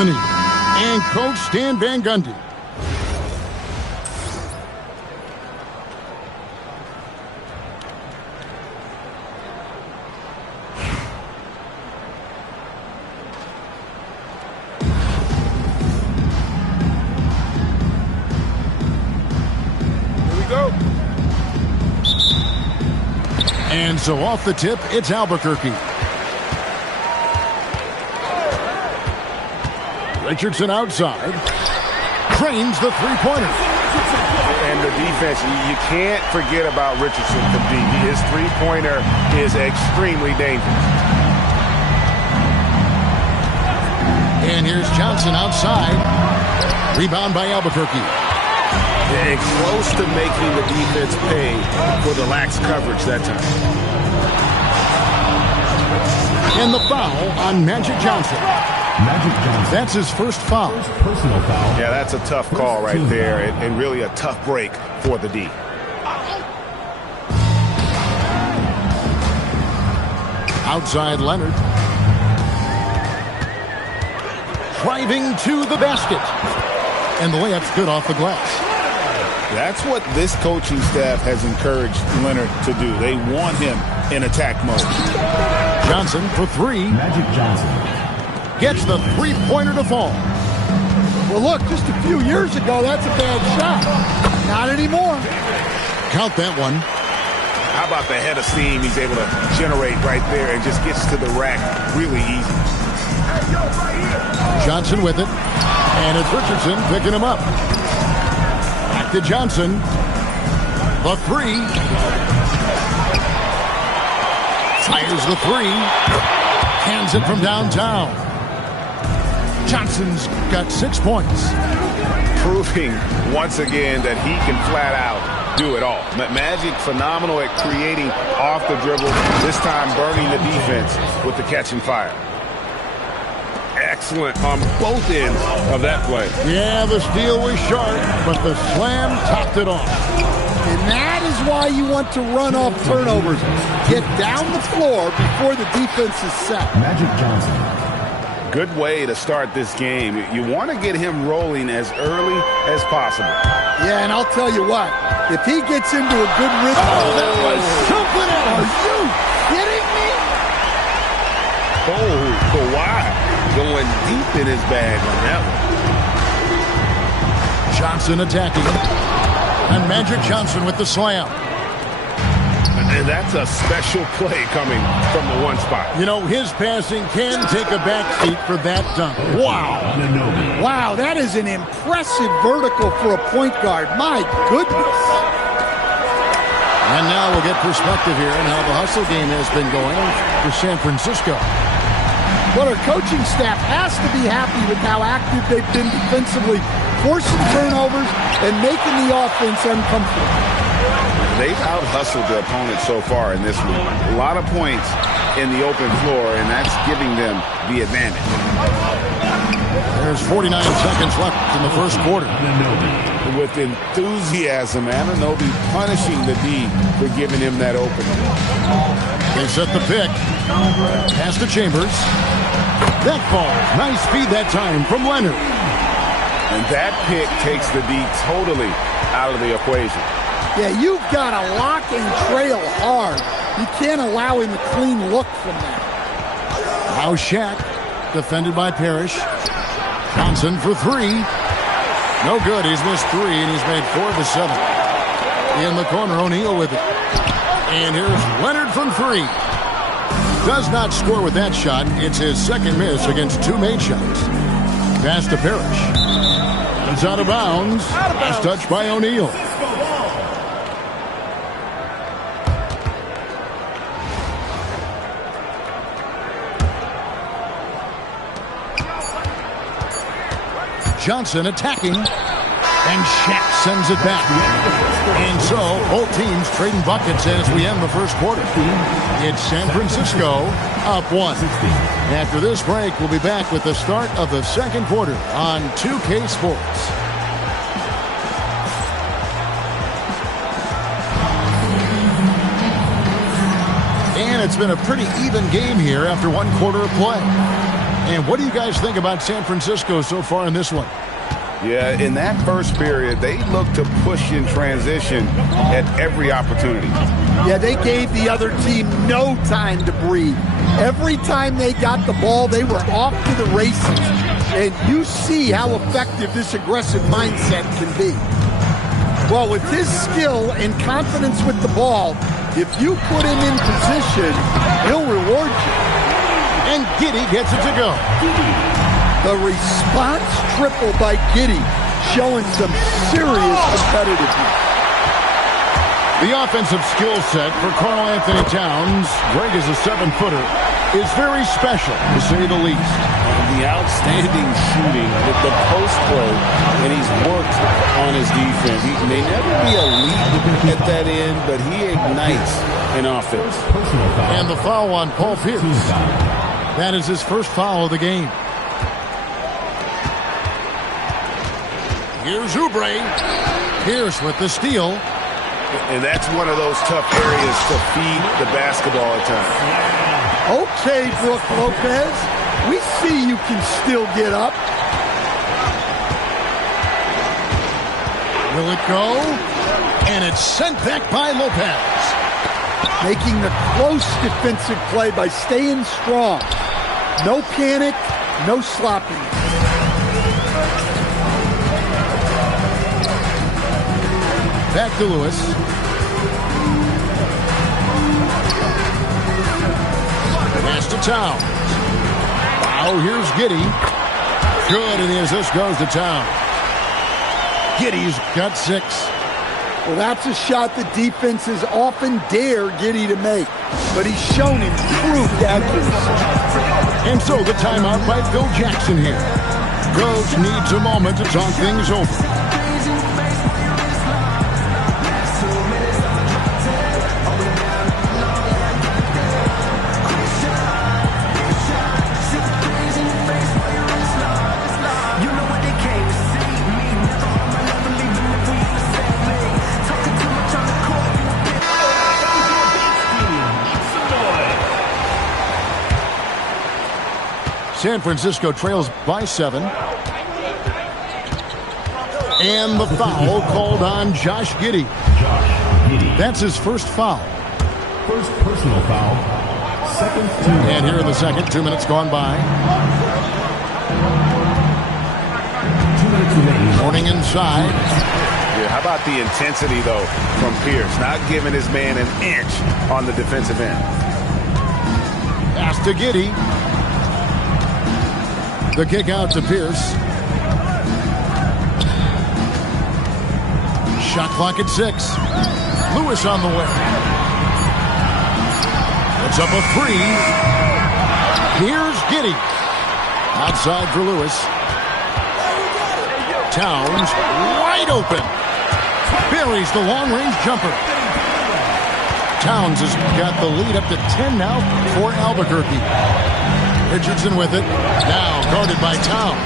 Anthony and Coach Stan Van Gundy. And so off the tip, it's Albuquerque. Richardson outside. Trains the three-pointer. And the defense, you can't forget about Richardson from deep. His three-pointer is extremely dangerous. And here's Johnson outside. Rebound by Albuquerque. Close to making the defense pay for the lax coverage that time. And the foul on Magic Johnson. That's his first foul. Personal foul. Yeah, that's a tough call right there, and really a tough break for the D. Outside Leonard. Driving to the basket. And the layup's good off the glass. That's what this coaching staff has encouraged Leonard to do. They want him in attack mode. Johnson for three. Magic Johnson gets the three-pointer to fall. Well, look, just a few years ago, that's a bad shot. Not anymore. Count that one. How about the head of steam he's able to generate right there and just gets to the rack really easy. Johnson with it. And it's Richardson picking him up. Back to Johnson. The three. Fires the three. Hands it from downtown. Johnson's got 6 points. Proving once again that he can flat out do it all. Magic phenomenal at creating off the dribble. This time burning the defense with the catch and fire. Excellent on both ends of that play. Yeah, the steal was sharp, but the slam topped it off. And that is why you want to run off turnovers. Get down the floor before the defense is set. Magic Johnson. Good way to start this game. You want to get him rolling as early as possible. Yeah, and I'll tell you what. If he gets into a good rhythm... Oh, that was something else. Are you kidding me? Oh, Kawhi going deep in his bag on that one. Johnson attacking. And Magic Johnson with the slam. And that's a special play coming from the one spot. You know, his passing can take a backseat for that dunk. Wow. Wow, that is an impressive vertical for a point guard. My goodness. And now we'll get perspective here on how the hustle game has been going for San Francisco. But our coaching staff has to be happy with how active they've been defensively, forcing turnovers and making the offense uncomfortable. They've out-hustled the opponent so far in this one. A lot of points in the open floor, and that's giving them the advantage. There's 49 seconds left in the first quarter. With enthusiasm, Anunoby punishing the D for giving him that opening. They set the pick. Pass to Chambers. That falls. Nice feed that time from Leonard. And that pick takes the D totally out of the equation. Yeah, you've got to lock and trail hard. You can't allow him a clean look from that. Now Shaq, defended by Parrish. Johnson for three. No good. He's missed three, and he's made 4 of the 7. In the corner, O'Neal with it. And here's Leonard from three. Does not score with that shot. It's his second miss against 2 made shots. Pass to Parrish. It's out of bounds. Last touch by O'Neal. Johnson attacking, and Shaq sends it back. And so, both teams trading buckets as we end the first quarter. It's San Francisco up 1. After this break, we'll be back with the start of the second quarter on 2K Sports. And it's been a pretty even game here after 1 quarter of play. And what do you guys think about San Francisco so far in this one? Yeah, in that first period, they looked to push in transition at every opportunity. Yeah, they gave the other team no time to breathe. Every time they got the ball, they were off to the races. And you see how effective this aggressive mindset can be. Well, with his skill and confidence with the ball, if you put him in position, he'll reward you. And Giddey gets it to go. The response triple by Giddey, showing some serious competitiveness. The offensive skill set for Karl Anthony Towns, Greg is a 7-footer, is very special, to say the least. The outstanding shooting with the post play, and he's worked on his defense. He may never be elite at that end, but he ignites an offense. And the foul on Paul Pierce. That is his first foul of the game. Here's Oubre. Pierce with the steal. And that's one of those tough areas to feed the basketball at times. Okay, Brook Lopez. We see you can still get up. Will it go? And it's sent back by Lopez. Making the close defensive play by staying strong. No panic, no sloppiness. Back to Lewis. Pass to Towns. Wow, here's Giddey. Good, and the assist goes to Towns. Giddey's got 6. Well, that's a shot the defenses often dare Giddey to make, but he's shown improved accuracy. And so the timeout by Phil Jackson here. Coach needs a moment to talk things over. San Francisco trails by 7. And the foul called on Josh Giddey. That's his first foul. First personal foul. Second team. And here in the second, 2 minutes gone by. 2 minutes remaining. Morning inside. Yeah, how about the intensity, though, from Pierce? Not giving his man an inch on the defensive end. Pass to Giddey. The kick out to Pierce. Shot clock at 6. Lewis on the way. It's up a 3. Here's Giddey. Outside for Lewis. Towns wide open. Buries the long-range jumper. Towns has got the lead up to 10 now for Albuquerque. Richardson with it. Now guarded by Towns.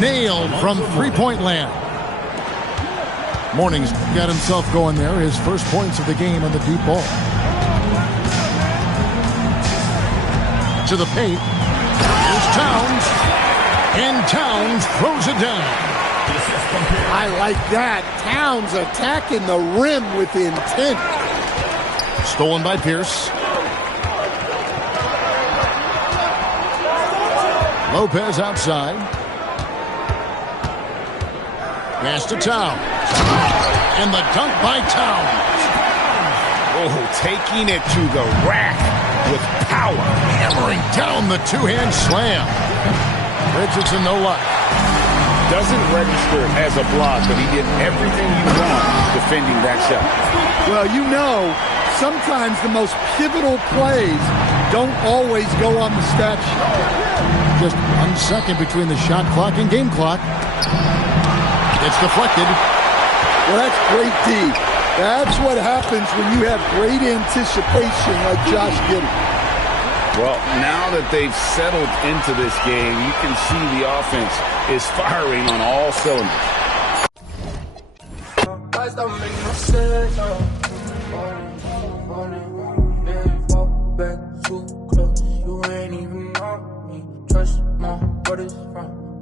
Nailed from three-point land. Morning's got himself going there. His first points of the game on the deep ball. To the paint. Here's Towns. And Towns throws it down. I like that. Towns attacking the rim with intent. Stolen by Pierce. Lopez outside. Pass to Towns. And the dunk by Towns. Oh, taking it to the rack with power. Hammering down the two-hand slam. Richardson, no luck. Doesn't register as a block, but he did everything you want defending that shot. Well, you know, sometimes the most pivotal plays don't always go on the stat sheet. Just 1 second between the shot clock and game clock. It's deflected. Well, that's great D. That's what happens when you have great anticipation like Josh Giddey. Well, now that they've settled into this game, you can see the offense is firing on all cylinders.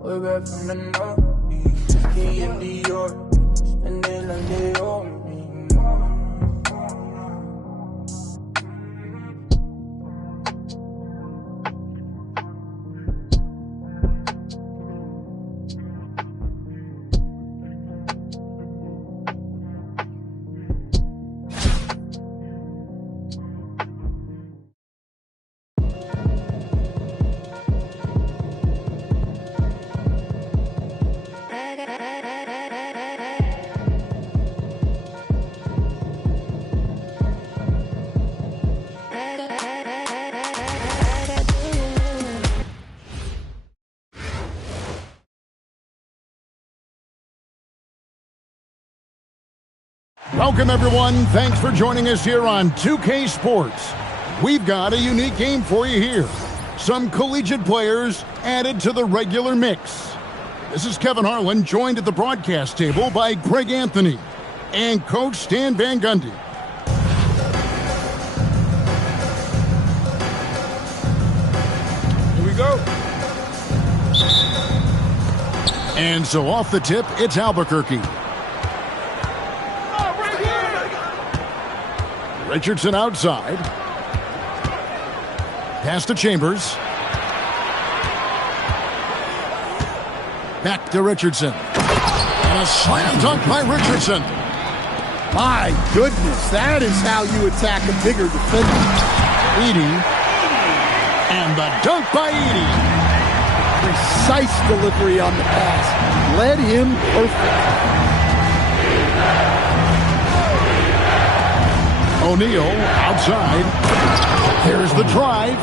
Way back from the north, he in New York, and they like they owe me. Welcome, everyone. Thanks for joining us here on 2K Sports. We've got a unique game for you here. Some collegiate players added to the regular mix. This is Kevin Harlan, joined at the broadcast table by Greg Anthony and Coach Stan Van Gundy. Here we go. And so off the tip, it's Albuquerque. Richardson outside. Pass to Chambers. Back to Richardson. And a slam dunk by Richardson. My goodness, that is how you attack a bigger defender. Edey. And the dunk by Edey. Precise delivery on the pass. Led him perfect. O'Neal outside. Here's the drive.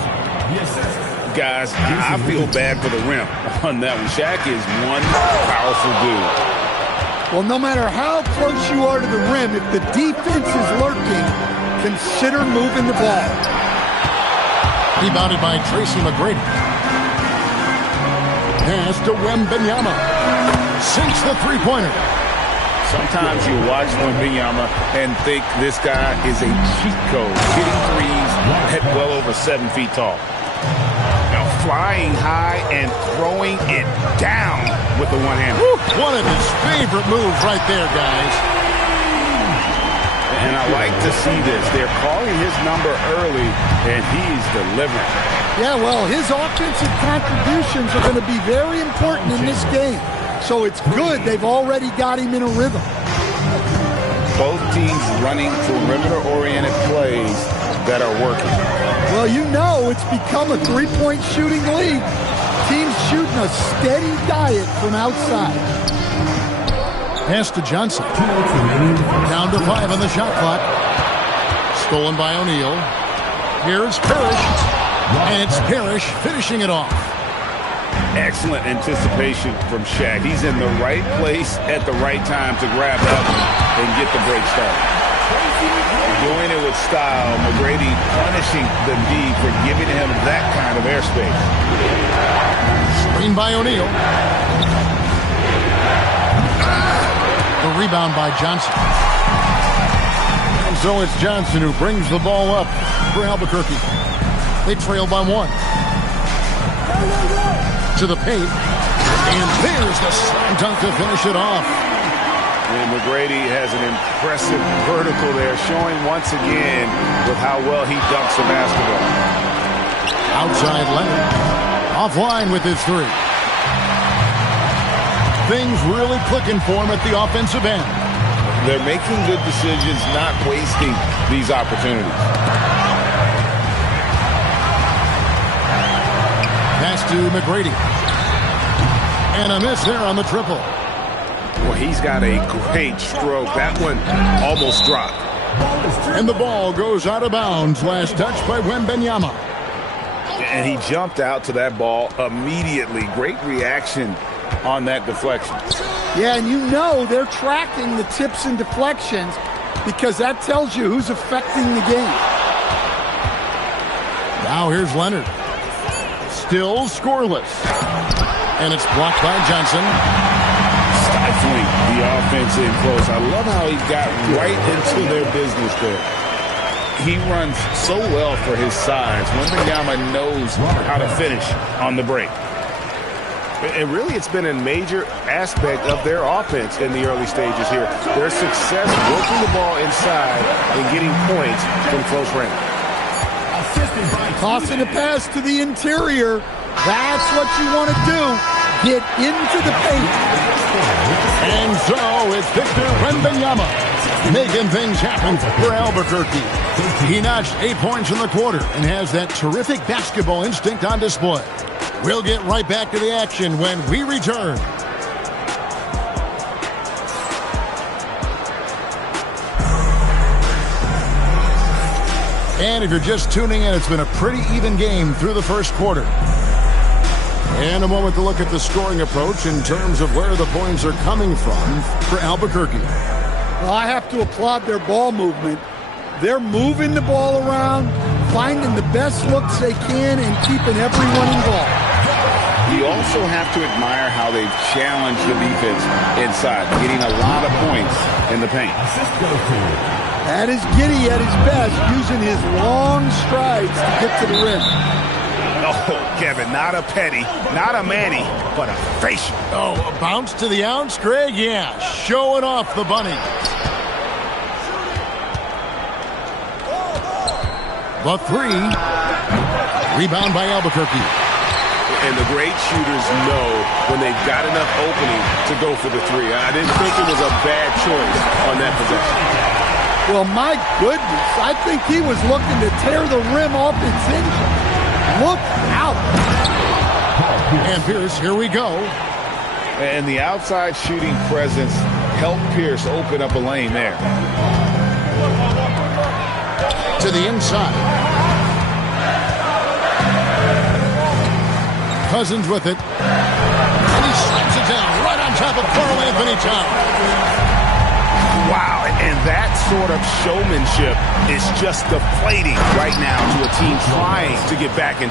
Guys, I feel bad for the rim on that one. Shaq is one powerful dude. Well, no matter how close you are to the rim, if the defense is lurking, consider moving the ball. Rebounded by Tracy McGrady. Pass to Wembanyama. Sinks the three-pointer. Sometimes you watch Wembanyama and think this guy is a cheat code, hitting threes at well over 7 feet tall. Now flying high and throwing it down with the one-hand. One of his favorite moves right there, guys. And I like to see this. They're calling his number early, and he's delivering. Yeah, well, his offensive contributions are going to be very important in this game. So it's good they've already got him in a rhythm. Both teams running perimeter-oriented plays that are working. Well, you know it's become a three-point shooting league. Teams shooting a steady diet from outside. Pass to Johnson. Down to 5 on the shot clock. Stolen by O'Neal. Here's Parrish. And it's Parrish finishing it off. Excellent anticipation from Shaq. He's in the right place at the right time to grab that one and get the break started. Doing it with style. McGrady punishing the D for giving him that kind of airspace. Screen by O'Neal. The rebound by Johnson. And so it's Johnson who brings the ball up for Albuquerque. They trail by 1. To the paint, and there's the slam dunk to finish it off. And McGrady has an impressive vertical there, showing once again with how well he dunks the basketball. Outside Leonard, offline with his 3. Things really clicking for him at the offensive end. They're making good decisions, not wasting these opportunities. Pass to McGrady. And a miss there on the triple. Well, he's got a great stroke. That one almost dropped. And the ball goes out of bounds. Last touch by Wembanyama. And he jumped out to that ball immediately. Great reaction on that deflection. Yeah, and you know they're tracking the tips and deflections because that tells you who's affecting the game. Now here's Leonard. Still scoreless. And it's blocked by Johnson. Stifling the offense in close. I love how he got right into their business there. He runs so well for his size. Wembanyama knows how to finish on the break. And really, it's been a major aspect of their offense in the early stages here. Their success working the ball inside and getting points from close range. Tossing a pass to the interior. That's what you want to do. Get into the paint. And so it's Victor Wembanyama making things happen for Albuquerque. He notched 8 points in the quarter and has that terrific basketball instinct on display. We'll get right back to the action when we return. And if you're just tuning in, it's been a pretty even game through the first quarter. And a moment to look at the scoring approach in terms of where the points are coming from for Albuquerque. Well, I have to applaud their ball movement. They're moving the ball around, finding the best looks they can, and keeping everyone involved. You also have to admire how they've challenged the defense inside, getting a lot of points in the paint. That is Giddey at his best, using his long strides to get to the rim. Oh, Kevin, not a Petty, not a Manny, but a facial. Oh, a bounce to the ounce, Greg? Yeah, showing off the bunny. The three. Rebound by Albuquerque. And the great shooters know when they've got enough opening to go for the three. I didn't think it was a bad choice on that possession. Well, my goodness, I think he was looking to tear the rim off its hinges. Look out. And Pierce, here we go. And the outside shooting presence helped Pierce open up a lane there. To the inside. Cousins with it. And he slams it down right on top of Karl Anthony Towns. Wow, and that sort of showmanship is just deflating right now to a team trying to get back in.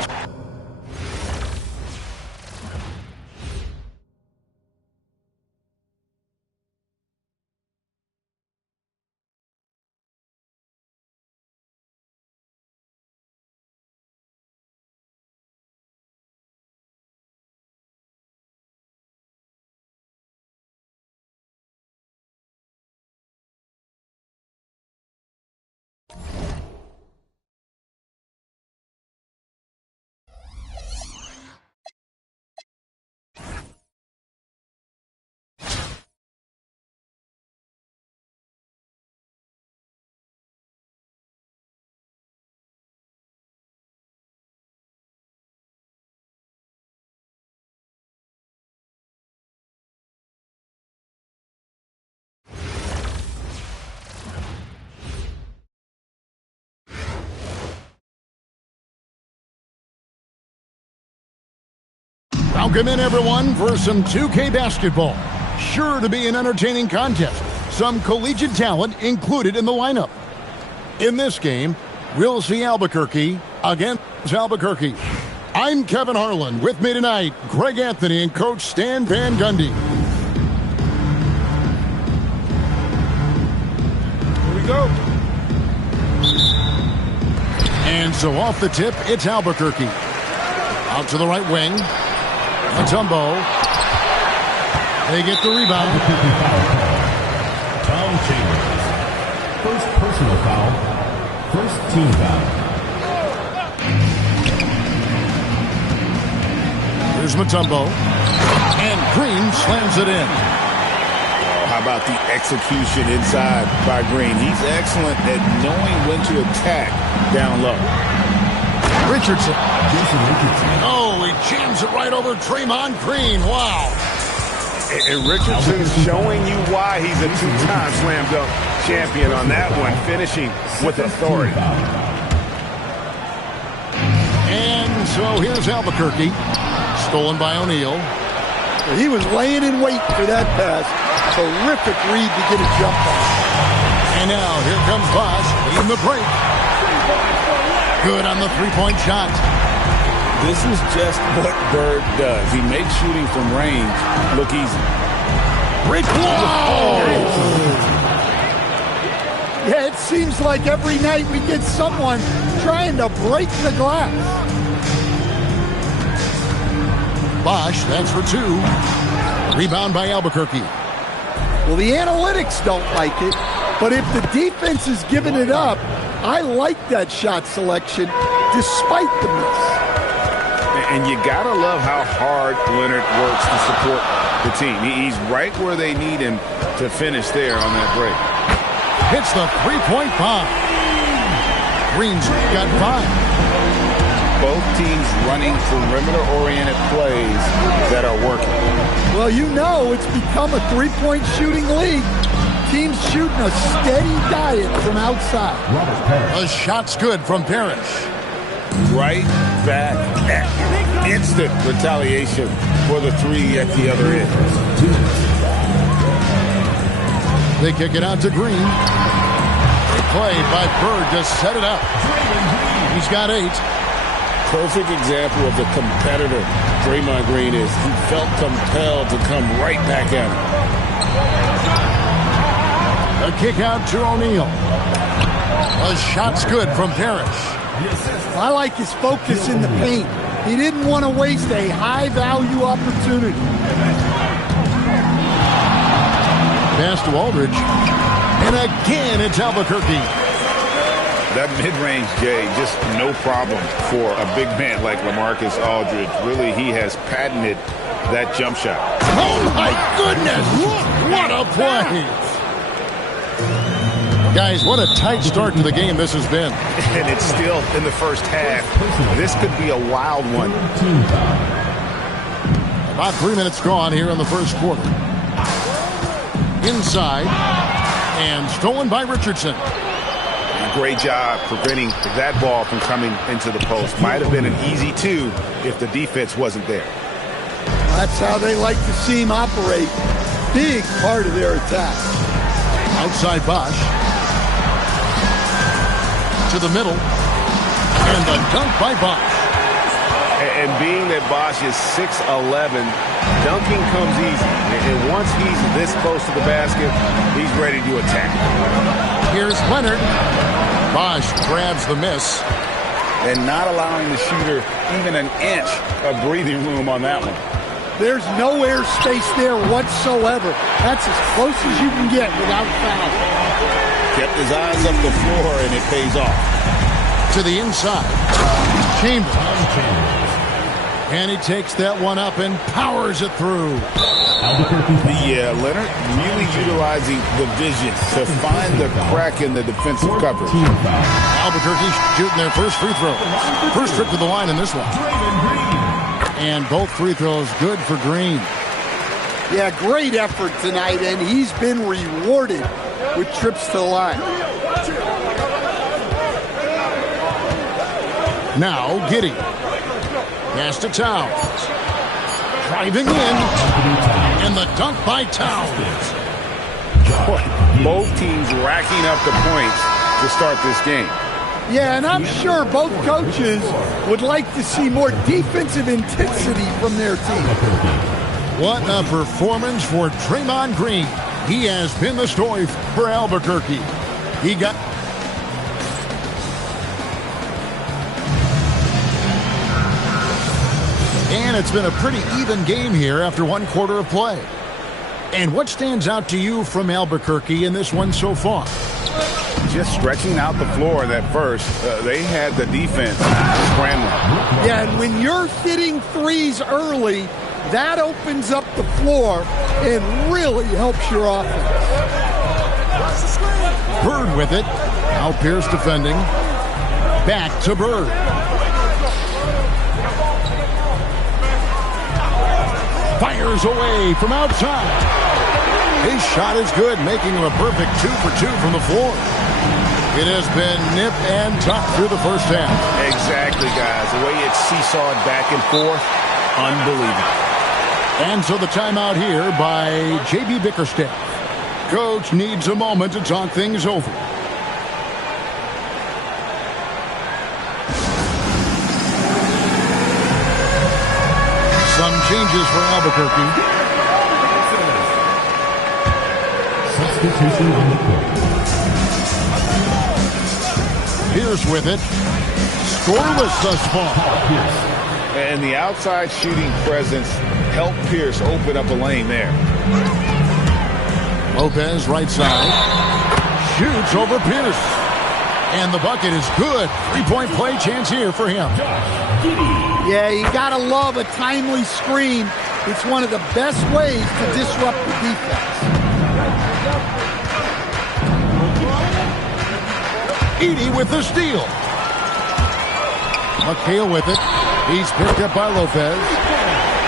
Welcome in, everyone, for some 2K basketball. Sure to be an entertaining contest. Some collegiate talent included in the lineup. In this game, we'll see Albuquerque against Albuquerque. I'm Kevin Harlan. With me tonight, Greg Anthony and Coach Stan Van Gundy. Here we go. And so off the tip, it's Albuquerque. Out to the right wing. Mutombo. They get the rebound. Foul Chambers. First personal foul. First team foul. Here's Mutombo. And Green slams it in. How about the execution inside by Green? He's excellent at knowing when to attack down low. Richardson. Oh, he jams it right over Draymond Green. Wow. And Richardson's showing you why he's a two-time slam dunk champion on that one, finishing with authority. And so here's Albuquerque. Stolen by O'Neal. He was laying in wait for that pass. Terrific read to get a jump on. And now here comes Bosch in the break. Good on the three-point shot. This is just what Bird does. He makes shooting from range look easy. Great whoa! Yeah, it seems like every night we get someone trying to break the glass. Bosch, that's for 2. Rebound by Albuquerque. Well, the analytics don't like it, but if the defense is giving it up, I like that shot selection despite the miss. And you got to love how hard Leonard works to support the team. He's right where they need him to finish there on that break. Hits the three-point bomb. Green's got 5. Both teams running perimeter-oriented plays that are working. Well, you know it's become a three-point shooting league. Teams shooting a steady diet from outside. A shot's good from Parrish. Right back at you. Instant retaliation for the 3 at the other end. They kick it out to Green. Played by Bird to set it up. He's got 8. Perfect example of the competitor Draymond Green is. He felt compelled to come right back at him. A kick out to O'Neal. A shot's good from Parrish. I like his focus in the paint. He didn't want to waste a high-value opportunity. Pass to Aldridge. And again, it's Albuquerque. That mid-range, Jay, just no problem for a big man like LaMarcus Aldridge. Really, he has patented that jump shot. Oh, my goodness! What a play! Guys, what a tight start to the game this has been. And it's still in the first half. This could be a wild one. About 3 minutes gone here in the first quarter. Inside. And stolen by Richardson. Great job preventing that ball from coming into the post. Might have been an easy 2 if the defense wasn't there. That's how they like to see him operate. Big part of their attack. Outside Bosch. To the middle. And the dunk by Bosch. And being that Bosch is 6'11", dunking comes easy. And once he's this close to the basket, he's ready to attack. Here's Leonard. Bosch grabs the miss. And not allowing the shooter even an inch of breathing room on that one. There's no air space there whatsoever. That's as close as you can get without foul. Kept his eyes up the floor, and it pays off. To the inside. Chambers. And he takes that one up and powers it through. Yeah, Leonard really utilizing the vision to find the crack in the defensive coverage. Albuquerque shooting their first free throw. First trip to the line in this one. And both free throws good for Green. Yeah, great effort tonight, and he's been rewarded with trips to the line. Now, Giddey. Pass to Towns. Driving in. And the dunk by Towns. Both teams racking up the points to start this game. Yeah, and I'm sure both coaches would like to see more defensive intensity from their team. What a performance for Draymond Green. He has been the story for Albuquerque. He got... And it's been a pretty even game here after 1 quarter of play. And what stands out to you from Albuquerque in this one so far? Just stretching out the floor that first. They had the defense scrambling. Yeah, and when you're hitting threes early, that opens up the floor and really helps your offense. Bird with it. Now Pierce defending. Back to Bird. Fires away from outside. His shot is good, making him a perfect 2 for 2 from the floor. It has been nip and tuck through the first half. Exactly, guys. The way it's seesawed back and forth, unbelievable. And so the timeout here by J.B. Bickerstaff. Coach needs a moment to talk things over. Some changes for Albuquerque. Substitution on the court. Pierce with it. Scoreless thus far. And the outside shooting presence helped Pierce open up a lane there. Lopez, right side. Shoots over Pierce. And the bucket is good. Three-point play chance here for him. Yeah, you gotta love a timely screen. It's one of the best ways to disrupt the defense. Edey with the steal. McHale with it. He's picked up by Lopez.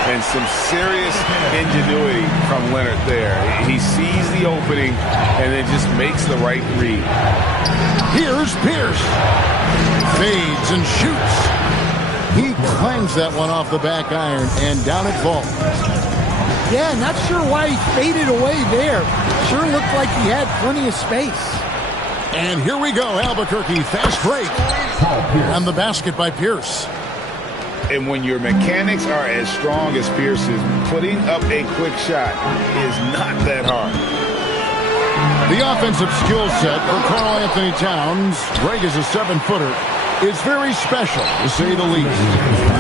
And some serious ingenuity from Leonard there. He sees the opening and then just makes the right read. Here's Pierce. Fades and shoots. He clangs that one off the back iron, and down it falls. Yeah, not sure why he faded away there. Sure looked like he had plenty of space. And here we go, Albuquerque, fast break. And the basket by Pierce. And when your mechanics are as strong as Pierce's, putting up a quick shot is not that hard. The offensive skill set for Karl Anthony Towns, Greg is a 7-footer, is very special, to say the least.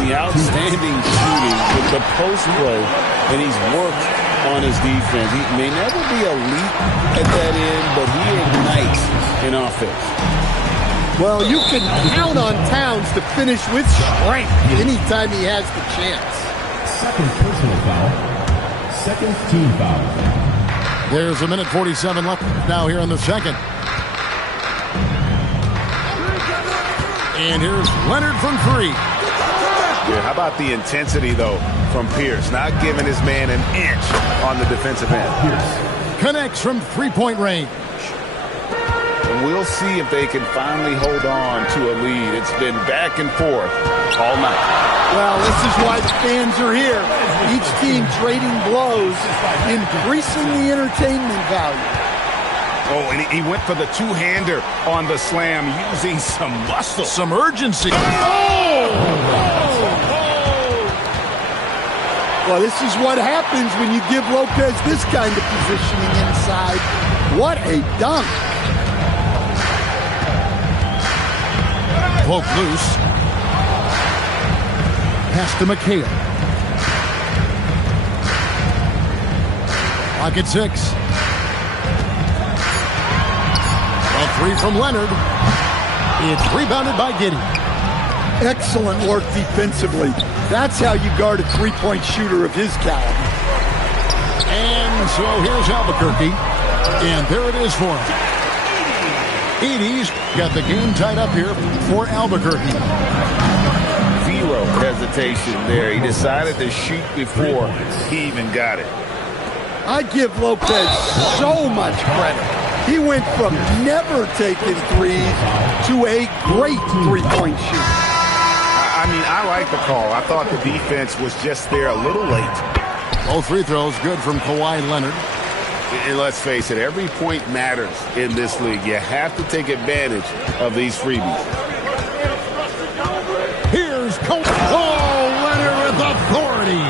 The outstanding shooting with the post play, and he's worked on his defense. He may never be elite at that end, but he ignites in offense. Well, you can count on Towns to finish with strength anytime he has the chance. Second personal foul. Second team foul. There's a minute 47 left now here in the second. And here's Leonard from three. Yeah, how about the intensity, though, from Pierce? Not giving his man an inch on the defensive end. Connects from three-point range. And we'll see if they can finally hold on to a lead. It's been back and forth all night. Well, this is why the fans are here. Each team trading blows, increasing the entertainment value. Oh, and he went for the two-hander on the slam, using some muscle. Some urgency. Well, this is what happens when you give Lopez this kind of positioning inside. What a dunk. Poke loose. Pass to McHale. Pocket 6. A three from Leonard. It's rebounded by Giddey. Excellent work defensively. That's how you guard a three-point shooter of his caliber. And so here's Albuquerque. And there it is for him. Edey's got the game tied up here for Albuquerque. Zero hesitation there. He decided to shoot before he even got it. I give Lopez so much credit. He went from never taking threes to a great three-point shooter. I mean, I like the call. I thought the defense was just there a little late. Both free throws good from Kawhi Leonard. And let's face it, every point matters in this league. You have to take advantage of these freebies. Here's Kawhi. Oh, Leonard with authority.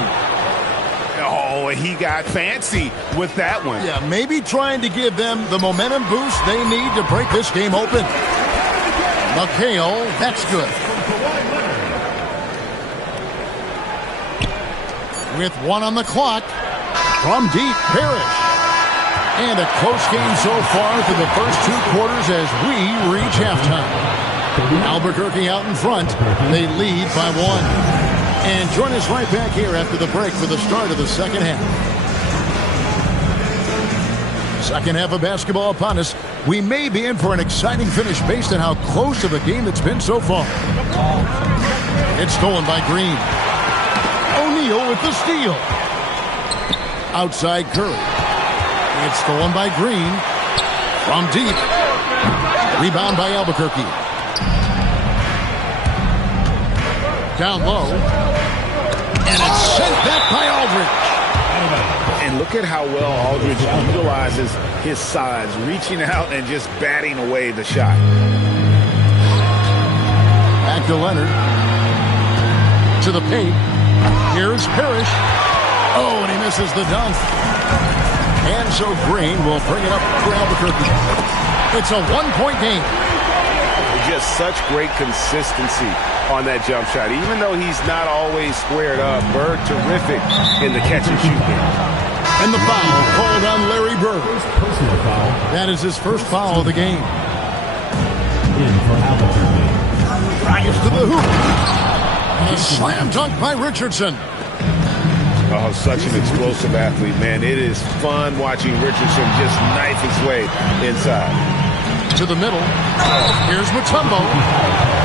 Oh, he got fancy with that one. Yeah, maybe trying to give them the momentum boost they need to break this game open. McHale, that's good. With one on the clock, from deep, Parrish. And a close game so far through the first two quarters as we reach halftime. Albuquerque out in front. They lead by one. And join us right back here after the break for the start of the second half. Second half of basketball upon us. We may be in for an exciting finish based on how close of a game it's been so far. It's stolen by Green. O'Neal with the steal. Outside Curry. It's stolen by Green. From deep. Rebound by Albuquerque. Down low. And it's sent back by Aldridge. And look at how well Aldridge utilizes his size, reaching out and just batting away the shot. Back to Leonard. To the paint. Here's Parrish. Oh, and he misses the dunk. And so Green will bring it up for Albuquerque. It's a one-point game. just such great consistency on that jump shot. Even though he's not always squared up, Bird terrific in the catch and shoot game. And the foul called on Larry Bird. Personal foul. That is his first foul of the game. In for Albuquerque. Drives to the hoop. And a slam dunk by Richardson. Oh, such an explosive athlete, man. It is fun watching Richardson just knife his way inside. To the middle. Here's Mutombo.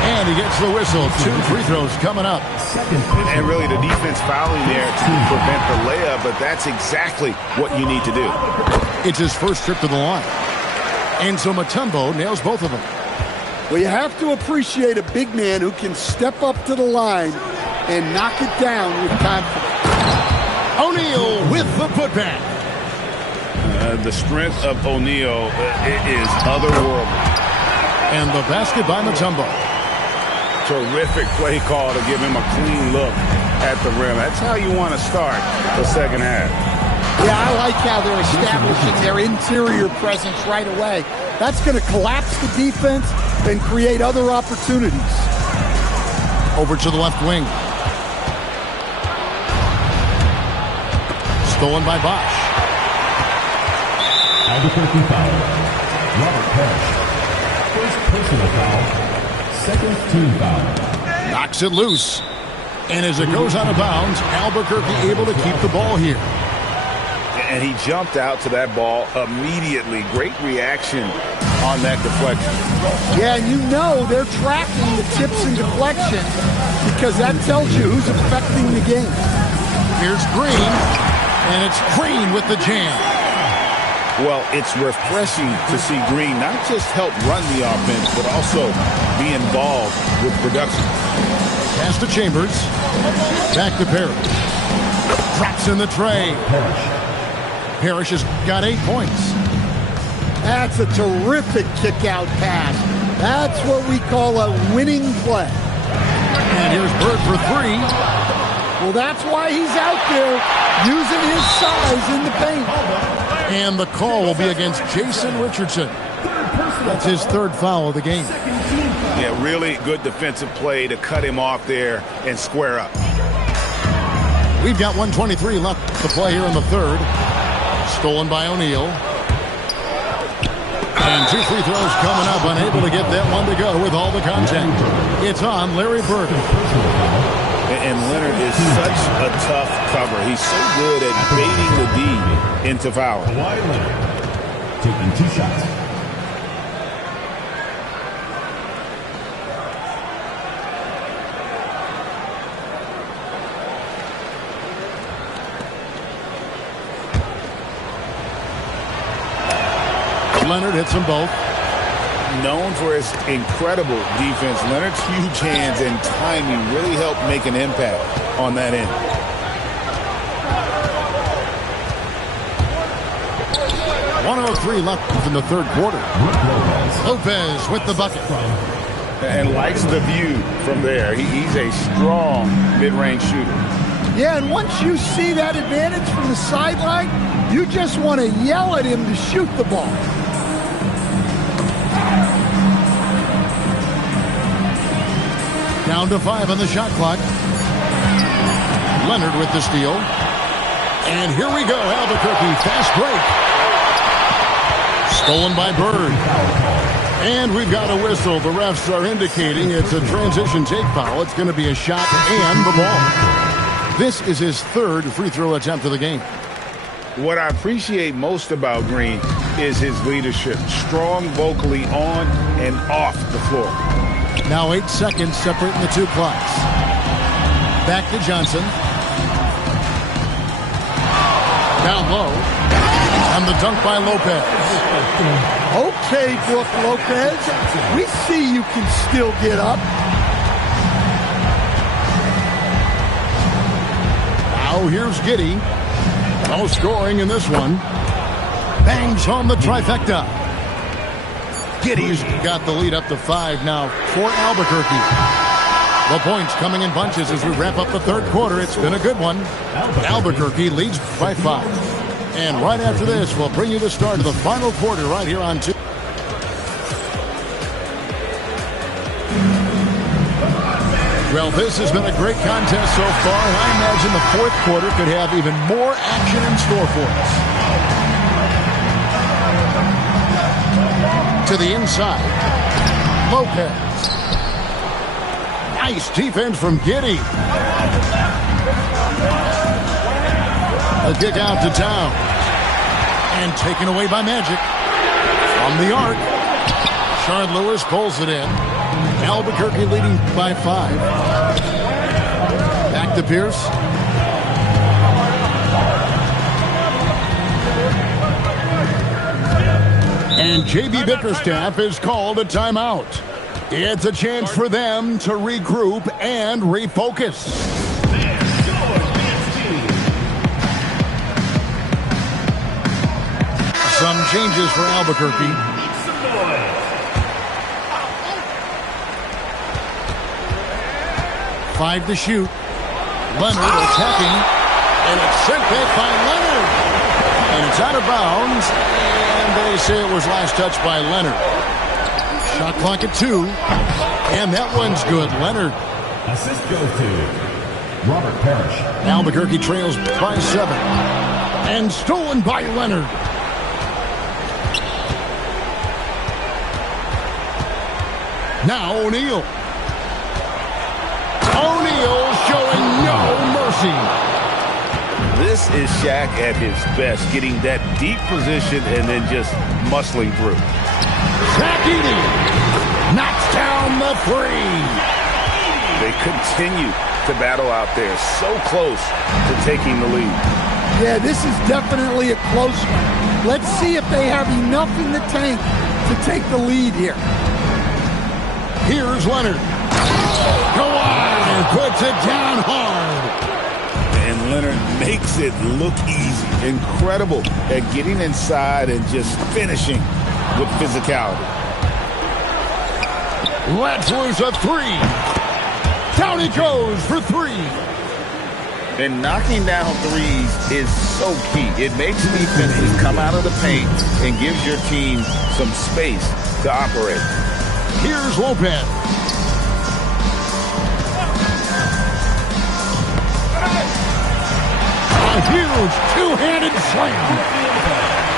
And he gets the whistle. 2 free throws coming up. And really the defense fouling there to prevent the layup, but that's exactly what you need to do. It's his first trip to the line. And so Mutombo nails both of them. Well, you have to appreciate a big man who can step up to the line and knock it down with confidence. O'Neal with the putback. The strength of O'Neal is otherworldly. And the basket by Mutombo. Terrific play call to give him a clean look at the rim. That's how you want to start the second half. Yeah, I like how they're establishing their interior presence right away. That's going to collapse the defense and create other opportunities. Over to the left wing. Stolen by Bosch. Albuquerque foul. Robert Parrish. First personal foul. Second team foul. Knocks it loose. And as it goes out of bounds, Albuquerque able to keep the ball here. And he jumped out to that ball immediately. Great reaction on that deflection. Yeah, and you know they're tracking the tips and deflections because that tells you who's affecting the game. Here's Green, and it's Green with the jam. Well, it's refreshing to see Green not just help run the offense, but also be involved with production. Pass to Chambers. Back to Parrish. Drops in the tray. Parrish has got 8 points. That's a terrific kick-out pass. That's what we call a winning play. And here's Bird for 3. Well, that's why he's out there using his size in the paint. And the call will be against Jason Richardson. That's his 3rd foul of the game. Yeah, really good defensive play to cut him off there and square up. We've got 1:23 left to play here in the 3rd. Stolen by O'Neal. And 2 free throws coming up. Unable to get that one to go with all the contact. It's on Larry Bird. And Leonard is such a tough cover. He's so good at baiting the D into foul. Kawhi Leonard taking 2 shots. Leonard hits them both. Known for his incredible defense, Leonard's huge hands and timing really helped make an impact on that end. .103 left in the 3rd quarter. Lopez with the bucket. And likes the view from there. He's a strong mid-range shooter. Yeah, and once you see that advantage from the sideline, you just want to yell at him to shoot the ball. Down to 5 on the shot clock. Leonard with the steal. And here we go, Albuquerque, fast break. Stolen by Bird. And we've got a whistle. The refs are indicating it's a transition take foul. It's going to be a shot and the ball. This is his 3rd free throw attempt of the game. What I appreciate most about Green is his leadership. Strong vocally on and off the floor. Now 8 seconds separating the 2 clocks. Back to Johnson. Down low. And the dunk by Lopez. Okay, Brook Lopez. We see you can still get up. Now here's Giddey. No scoring in this one. Bangs home the trifecta. Giddey's got the lead up to 5 now for Albuquerque. The points coming in bunches as we wrap up the 3rd quarter. It's been a good one. Albuquerque leads by 5. And right after this, we'll bring you the start of the final quarter right here on 2. Well, this has been a great contest so far, and I imagine the fourth quarter could have even more action in store for us. To the inside. Lopez. Nice defense from Giddey. A kick out to Town. And taken away by Magic. From the arc. Shard Lewis pulls it in. Albuquerque leading by 5. Back to Pierce. And J.B. Bickerstaff is called a timeout. It's a chance for them to regroup and refocus. Some changes for Albuquerque. Five to shoot. Leonard attacking. And it's sent back by Leonard. And it's out of bounds. And they say it was last touched by Leonard. Shot clock at 2. And that one's good. Leonard. Assist goes to Robert Parrish. Albuquerque trails by 7. And stolen by Leonard. Now O'Neal. O'Neal showing no mercy. This is Shaq at his best, getting that deep position and then just muscling through. Zach Edey knocks down the 3. They continue to battle out there, so close to taking the lead. Yeah, this is definitely a close one. Let's see if they have enough in the tank to take the lead here. Here's Leonard. Go on and puts it down hard. And Leonard makes it look easy. Incredible at getting inside and just finishing with physicality. Let's lose a 3. Down he goes for 3. And knocking down threes is so key. It makes defenses come out of the paint and gives your team some space to operate. Here's Lopez. A huge two-handed slam.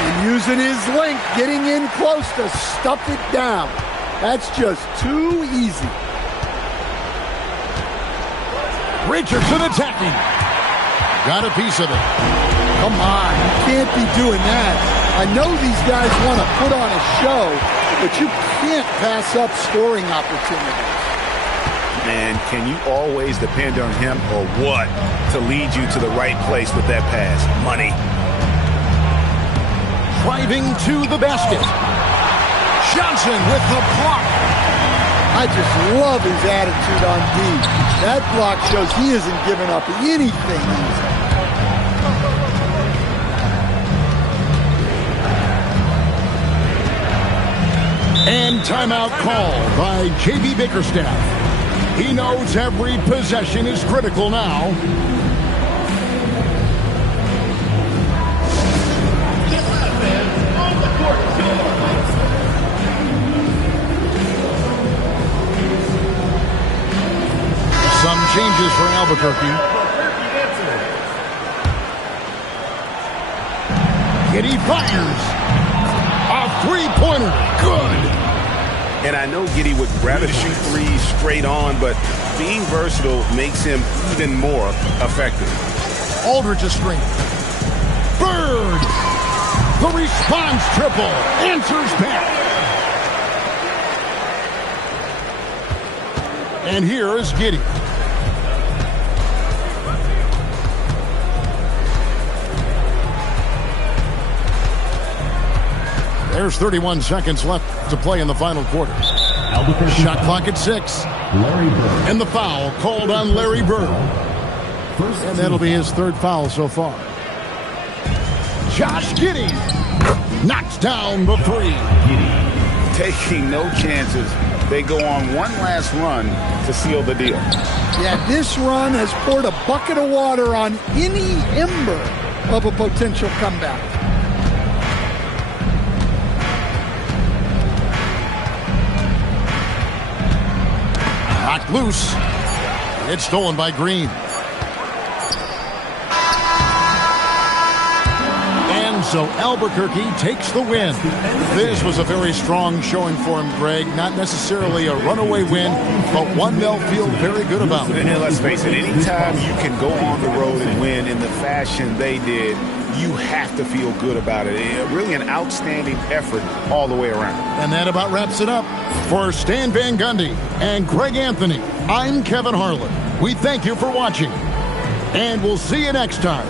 And using his length, getting in close to stuff it down. That's just too easy. Richardson attacking. Got a piece of it. Come on, you can't be doing that. I know these guys want to put on a show, but you can't pass up scoring opportunities. And can you always depend on him or what to lead you to the right place with that pass? Money. Driving to the basket. Johnson with the block. I just love his attitude on D. That block shows he isn't giving up anything easy. And timeout called by J.B. Bickerstaff. He knows every possession is critical now. Some changes for Albuquerque. Giddey fires. A three-pointer. Good. And I know Giddey would rather shoot threes straight on, but being versatile makes him even more effective. Aldridge a screen. Bird. The response triple. Answers back. And here is Giddey. There's 31 seconds left to play in the final quarter. Shot clock at 6. Larry Bird. And the foul called on Larry Bird. And that'll be his 3rd foul so far. Josh Giddey knocks down the 3. Taking no chances. They go on one last run to seal the deal. Yeah, this run has poured a bucket of water on any ember of a potential comeback. Knocked loose. It's stolen by Green. And so Albuquerque takes the win. This was a very strong showing for him, Greg. Not necessarily a runaway win, but one they'll feel very good about. And let's face it, anytime you can go on the road and win in the fashion they did, you have to feel good about it. Really an outstanding effort all the way around. And that about wraps it up. For Stan Van Gundy and Greg Anthony, I'm Kevin Harlan. We thank you for watching, and we'll see you next time.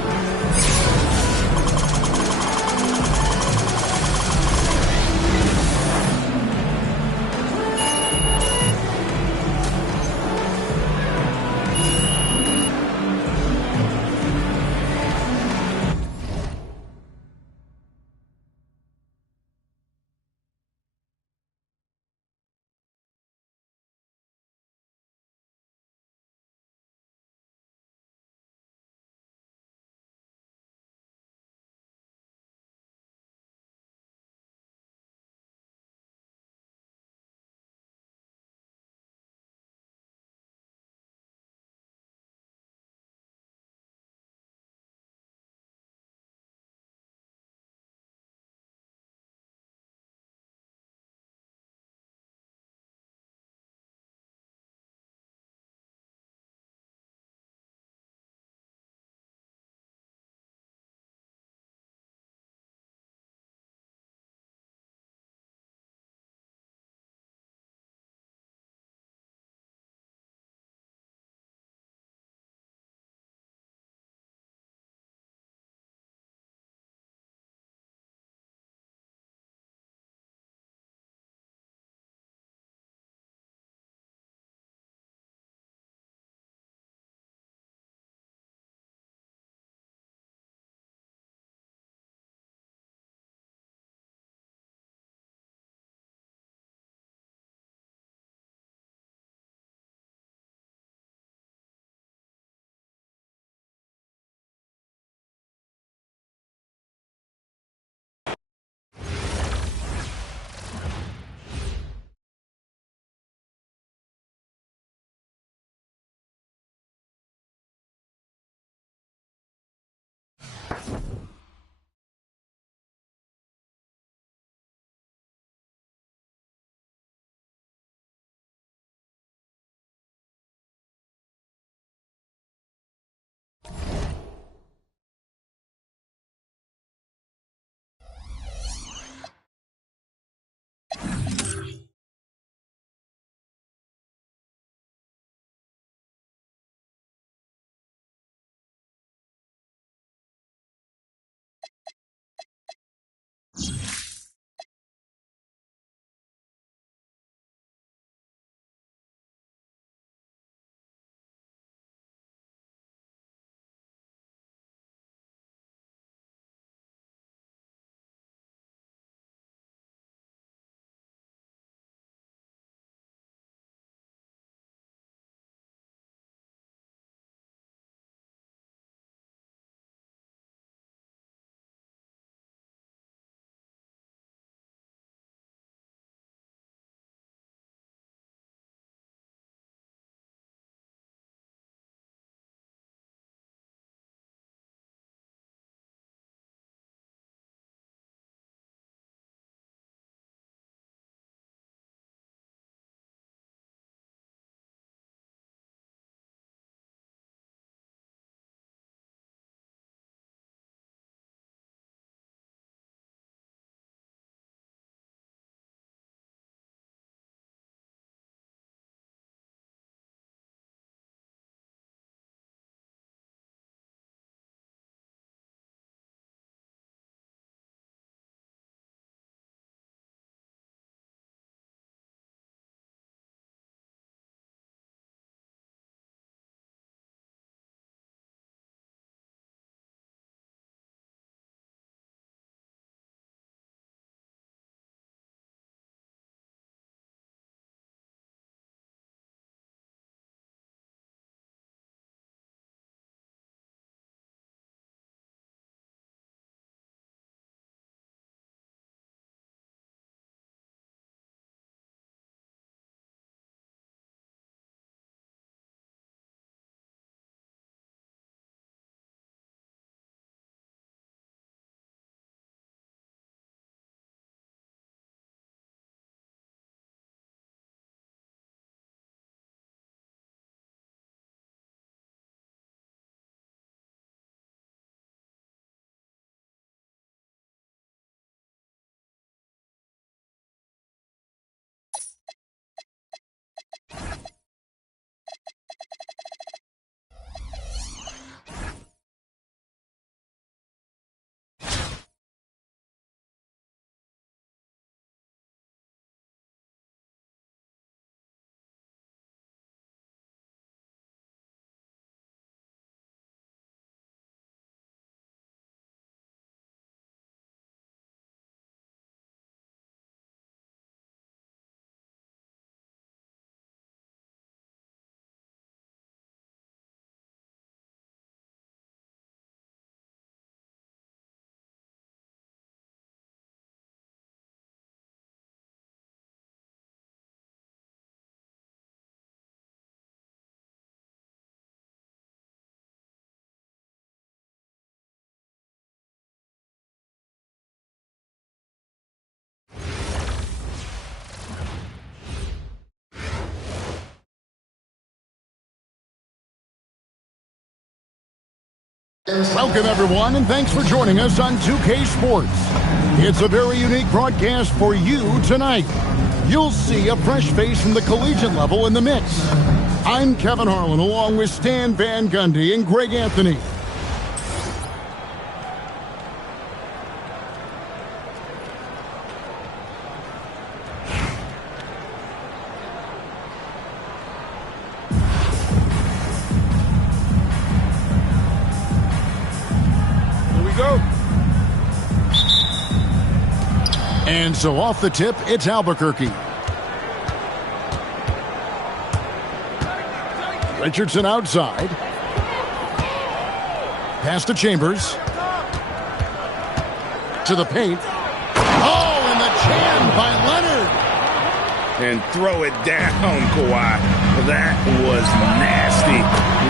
Welcome, everyone, and thanks for joining us on 2K Sports. It's a very unique broadcast for you tonight. You'll see a fresh face from the collegiate level in the mix. I'm Kevin Harlan, along with Stan Van Gundy and Greg Anthony. And so off the tip, it's Albuquerque. Richardson outside. Pass to Chambers. To the paint. Oh, and the jam by Leonard. And throw it down, Kawhi. That was nasty.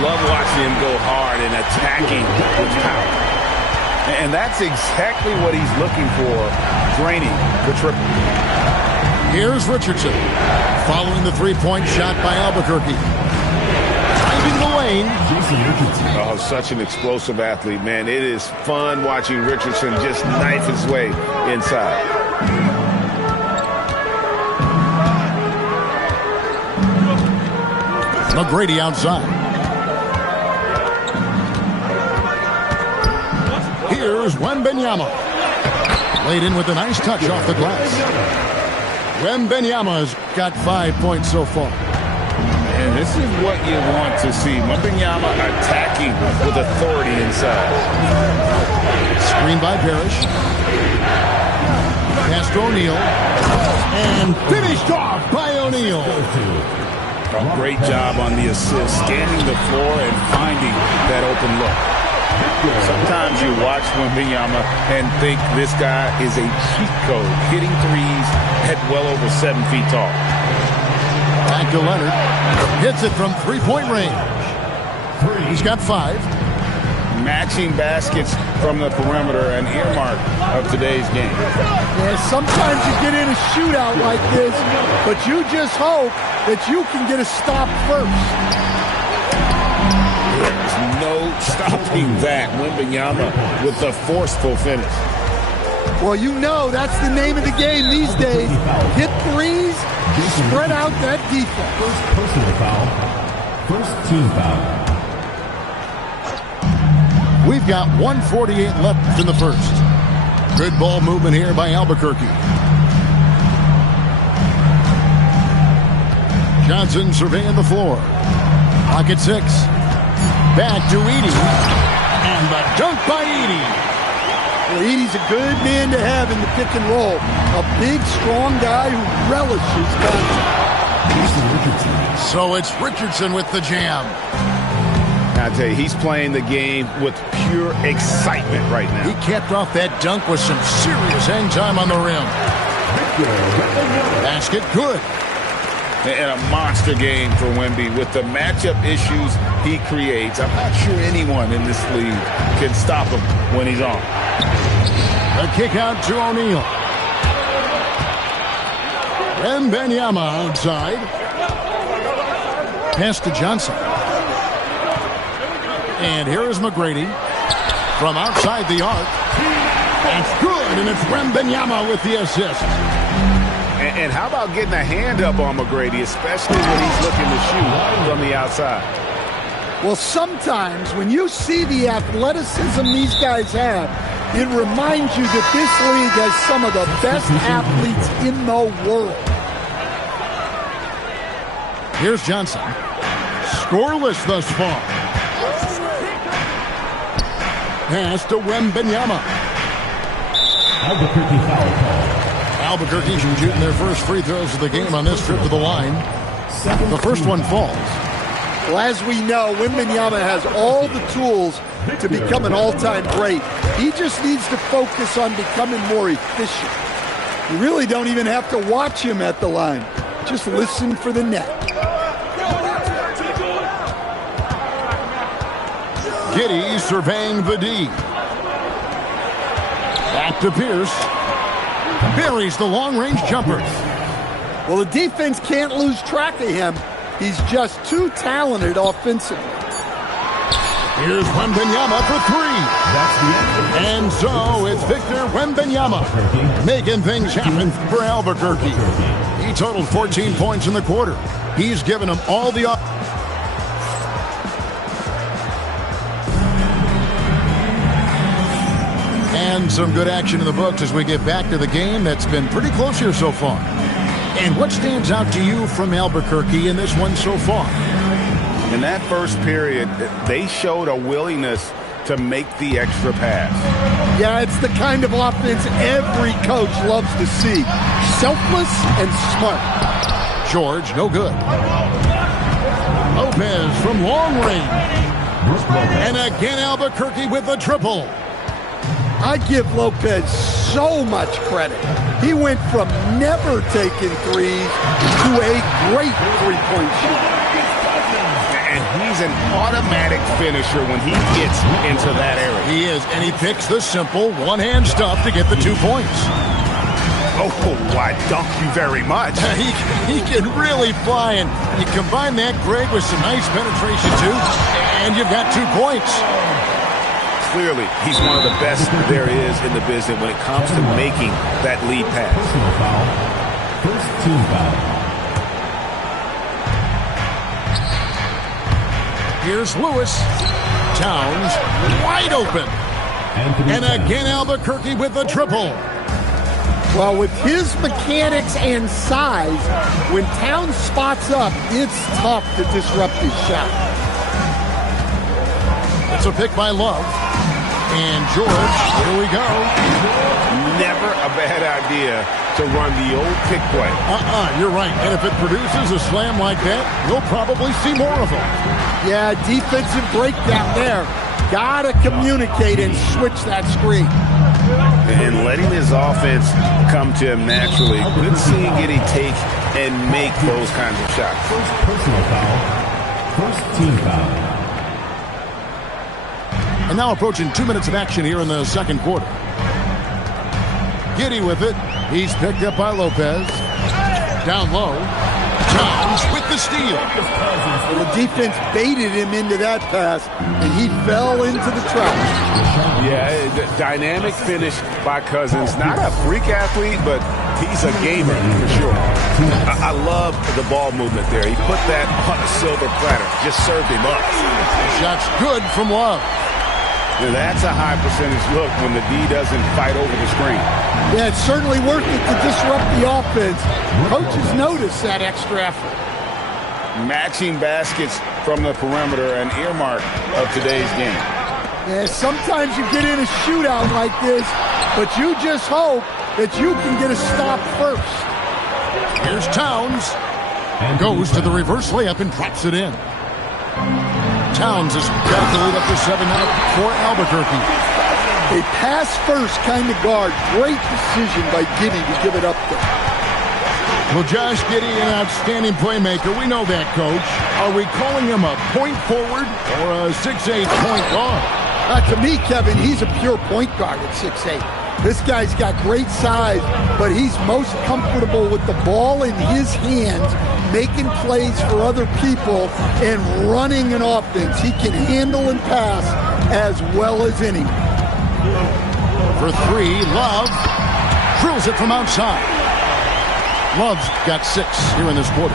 Love watching him go hard and attacking with power. And that's exactly what he's looking for, draining the triple. Here's Richardson, following the three-point shot by Albuquerque. Finding the lane. Oh, such an explosive athlete, man. It is fun watching Richardson just knife his way inside. McGrady outside. Here's Wembanyama. Laid in with a nice touch off the glass. Wembanyama's got 5 points so far. And this is what you want to see. Wembanyama attacking with authority inside. Screen by Parrish. Pass to O'Neal. And finished off by O'Neal. A great job on the assist, scanning the floor and finding that open look. Sometimes you watch Wembanyama and think this guy is a cheat code, hitting threes at well over 7 feet tall. Back to Leonard. Hits it from three-point range. He's got 5. Matching baskets from the perimeter, an earmark of today's game. Yeah, sometimes you get in a shootout like this, but you just hope that you can get a stop first. There's no stopping that. Wembanyama with the forceful finish. Well, you know that's the name of the game these days. Hit threes, spread out that defense. First personal foul. First team foul. We've got 1:48 left in the first. Good ball movement here by Albuquerque. Johnson surveying the floor. Pocket 6. Back to Edey. And the dunk by Edey. Well, Edey's a good man to have in the pick and roll. A big, strong guy who relishes contact. So it's Richardson with the jam. I tell you, he's playing the game with pure excitement right now. He capped off that dunk with some serious hang time on the rim. Basket good. And a monster game for Wemby with the matchup issues he creates. I'm not sure anyone in this league can stop him when he's on. A kick out to O'Neal. Wembanyama outside. Pass to Johnson. And here is McGrady from outside the arc. That's good, and it's Wembanyama with the assist. And how about getting a hand up on McGrady, especially when he's looking to shoot from the outside? Well, sometimes when you see the athleticism these guys have, it reminds you that this league has some of the best athletes in the world. Here's Johnson. Scoreless thus far. Pass to Wembanyama. Albuquerque foul call. Albuquerque shooting their first free throws of the game on this trip to the line. The first one falls. Well, as we know, Wembanyama has all the tools to become an all-time great. He just needs to focus on becoming more efficient. You really don't even have to watch him at the line. Just listen for the net. Giddey surveying the D. Back to Pierce. Buries the long-range jumper. Well, the defense can't lose track of him. He's just too talented offensively. Here's Wembanyama for three. That's the end. And so it's Victor Wembanyama making things happen for Albuquerque. He totaled 14 points in the quarter. He's given them all the... And some good action in the books as we get back to the game that's been pretty close here so far. And what stands out to you from Albuquerque in this one so far? In that first period, they showed a willingness to make the extra pass. Yeah, it's the kind of offense every coach loves to see. Selfless and smart. George, no good. Lopez from long range. And again, Albuquerque with the triple. I give Lopez so much credit. He went from never taking threes to a great three-point shooter. And he's an automatic finisher when he gets into that area. He is, and he picks the simple one-hand stuff to get the 2 points. Oh, I dunk you very much. He can really fly, and you combine that, Greg, with some nice penetration, too, and you've got 2 points. Clearly, he's one of the best there is in the business when it comes to making that lead pass. Personal foul. First team foul. Here's Lewis. Towns wide open. And again, Albuquerque with the triple. Well, with his mechanics and size, when Towns spots up, it's tough to disrupt his shot. It's a pick by Love. And George, here we go. Never a bad idea to run the old pick play. You're right. And if it produces a slam like that, you'll probably see more of them. Yeah, defensive breakdown there. Gotta communicate and switch that screen. And letting his offense come to him naturally. Good seeing Giddey take and make those kinds of shots. First personal foul. First team foul. And now approaching 2 minutes of action here in the second quarter. Giddey with it. He's picked up by Lopez. Down low. Towns with the steal. The defense baited him into that pass, and he fell into the trap. Yeah, dynamic finish by Cousins. Not a freak athlete, but he's a gamer for sure. I love the ball movement there. He put that on a silver platter. Just served him up. Shot's good from Love. Now that's a high percentage look when the D doesn't fight over the screen. Yeah, it's certainly worth it to disrupt the offense. Coaches notice that extra effort. Matching baskets from the perimeter, an earmark of today's game. Yeah, sometimes you get in a shootout like this, but you just hope that you can get a stop first. Here's Towns. Goes to the reverse layup and drops it in. Towns has got the lead up to 7 now for Albuquerque. A pass-first kind of guard. Great decision by Giddey to give it up there. Well, Josh Giddey, an outstanding playmaker. We know that, Coach. Are we calling him a point forward or a 6'8" point guard? To me, Kevin, he's a pure point guard at 6'8". This guy's got great size, but he's most comfortable with the ball in his hands, making plays for other people, and running an offense. He can handle and pass as well as anyone. For three, Love drills it from outside. Love's got 6 here in this quarter.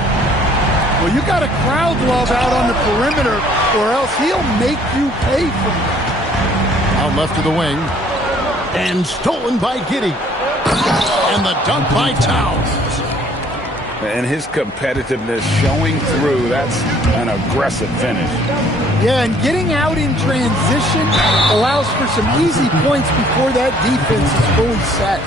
Well, you got to crowd Love out on the perimeter, or else he'll make you pay for it. Out left to the wing. And stolen by Giddey. And the dunk by Towns. And his competitiveness showing through. That's an aggressive finish. Yeah, and getting out in transition allows for some easy points before that defense is fully set.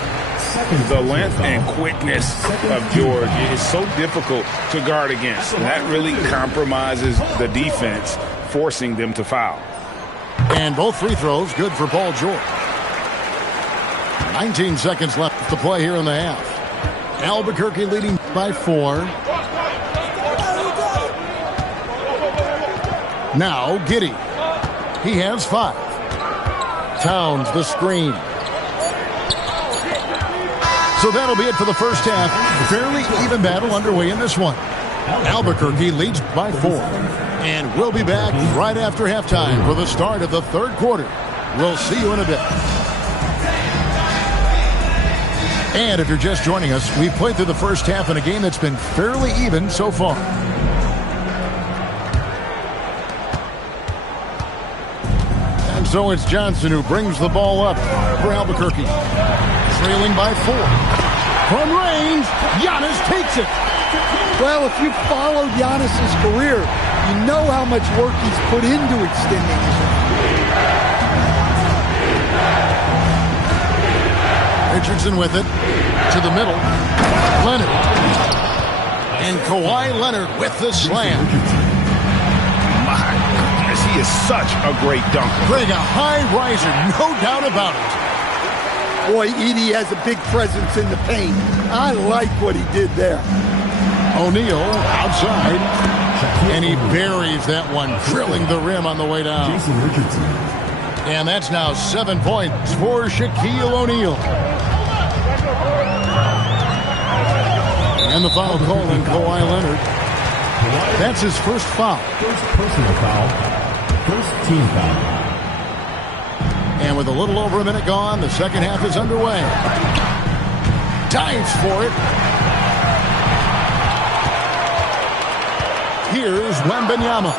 The length and quickness of George is so difficult to guard against. And that really compromises the defense, forcing them to foul. And both free throws good for Paul George. 19 seconds left to play here in the half. Albuquerque leading by 4. Now Giddey. He has 5. Towns the screen. So that'll be it for the first half. Fairly even battle underway in this one. Albuquerque leads by 4. And we'll be back right after halftime for the start of the third quarter. We'll see you in a bit. And if you're just joining us, we've played through the first half in a game that's been fairly even so far. And so it's Johnson who brings the ball up for Albuquerque. Trailing by 4. From range, Giannis takes it. Well, if you followed Giannis's career, you know how much work he's put into extending his range. Richardson with it to the middle. Leonard. And Kawhi Leonard with the slam. My goodness, he is such a great dunker. Greg, a high riser, no doubt about it. Boy, Edie has a big presence in the paint. I like what he did there. O'Neal outside. And he buries that one, drilling the rim on the way down. Jason Richardson. And that's now 7 points for Shaquille O'Neal. And the foul call on Kawhi Leonard. That's his first foul. First personal foul. First team foul. And with a little over a minute gone, the second half is underway. Dives for it. Here's Wembanyama.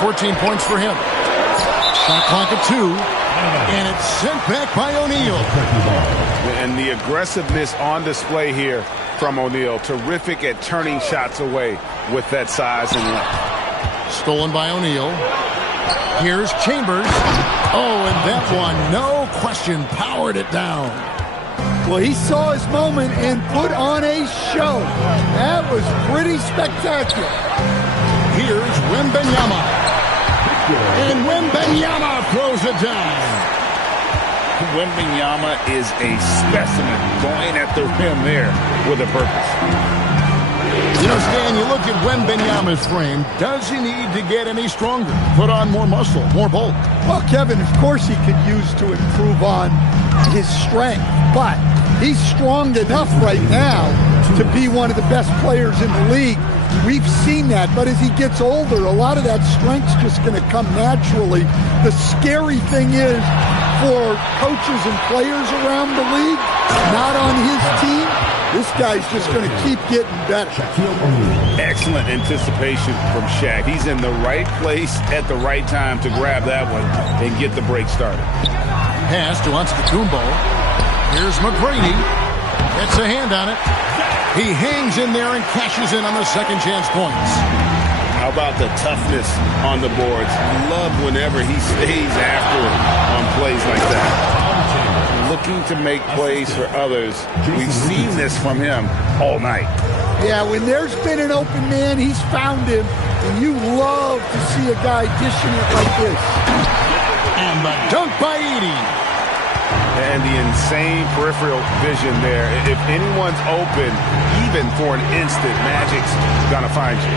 14 points for him. Shot clock at 2. And it's sent back by O'Neal. And the aggressiveness on display here from O'Neal. Terrific at turning shots away with that size and length. Stolen by O'Neal. Here's Chambers. Oh, and that one, no question, powered it down. Well, he saw his moment and put on a show. That was pretty spectacular. Here's Wembanyama. And Wembanyama throws it down. Wembanyama is a specimen going at the rim there with a purpose. You know, Stan, you look at Wembanyama's frame. Does he need to get any stronger? Put on more muscle, more bulk? Well, Kevin, of course he could use to improve on his strength, but he's strong enough right now to be one of the best players in the league. We've seen that, but as he gets older, a lot of that strength's just going to come naturally. The scary thing is, for coaches and players around the league, not on his team, this guy's just going to keep getting better. Excellent anticipation from Shaq. He's in the right place at the right time to grab that one and get the break started. Pass to Antetokounmpo. Here's McGrady. Gets a hand on it. He hangs in there and cashes in on the second chance points. How about the toughness on the boards? Love whenever he stays after it on plays like that. Looking to make plays for others. We've seen this from him all night. Yeah, when there's been an open man, he's found him. And you love to see a guy dishing it like this. And the dunk by Edie. And the insane peripheral vision there. If anyone's open, even for an instant, Magic's gonna find you.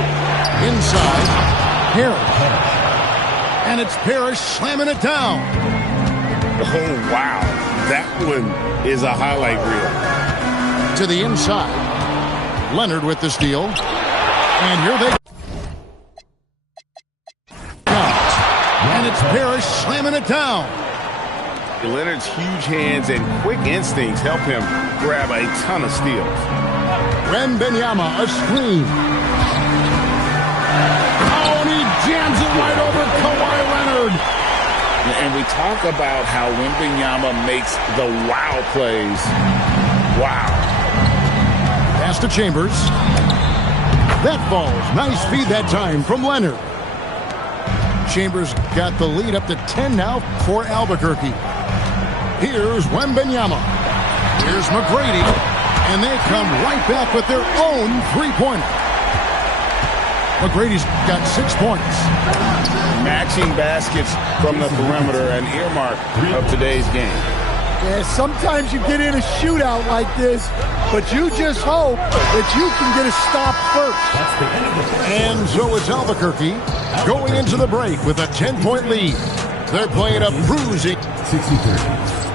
Inside, Parrish. And it's Parrish slamming it down. Oh, wow. That one is a highlight reel. To the inside. Leonard with the steal. And here they go. And it's Parrish slamming it down. Leonard's huge hands and quick instincts help him grab a ton of steals. Wembanyama, a screen. Oh, and he jams it right over Kawhi Leonard. And we talk about how Wembanyama makes the wow plays. Wow. Pass to Chambers. That falls. Nice feed that time from Leonard. Chambers got the lead up to 10 now for Albuquerque. Here's Wembanyama. Here's McGrady. And they come right back with their own three-pointer. McGrady's got 6 points. Matching baskets from the perimeter, an earmark of today's game. Yeah, sometimes you get in a shootout like this, but you just hope that you can get a stop first. And so it's Albuquerque going into the break with a 10-point lead. They're playing a bruising 63.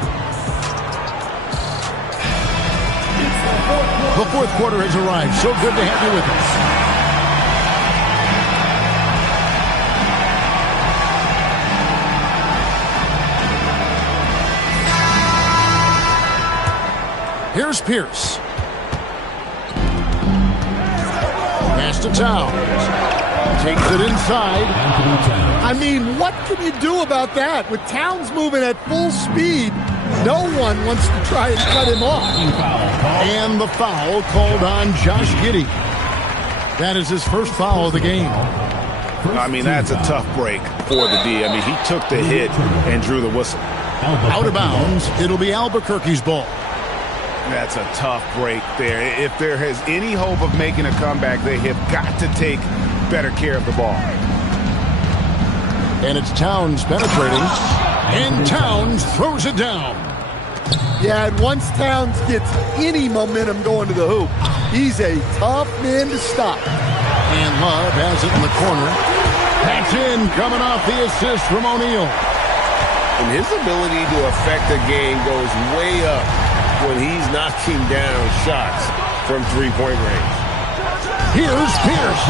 The fourth quarter has arrived. So good to have you with us. Here's Pierce. Pass to Towns. Takes it inside. I mean, what can you do about that? With Towns moving at full speed, no one wants to try and cut him off. And the foul called on Josh Giddey. That is his first foul of the game. I mean, that's a tough break for the D. I mean, he took the hit and drew the whistle. Out of bounds, it'll be Albuquerque's ball. That's a tough break there. If there has any hope of making a comeback, they have got to take better care of the ball. And it's Towns penetrating. And Towns throws it down. Yeah, and once Towns gets any momentum going to the hoop, he's a tough man to stop. And Love has it in the corner. That's in, coming off the assist from O'Neal. And his ability to affect the game goes way up when he's knocking down shots from three-point range. Here's Pierce.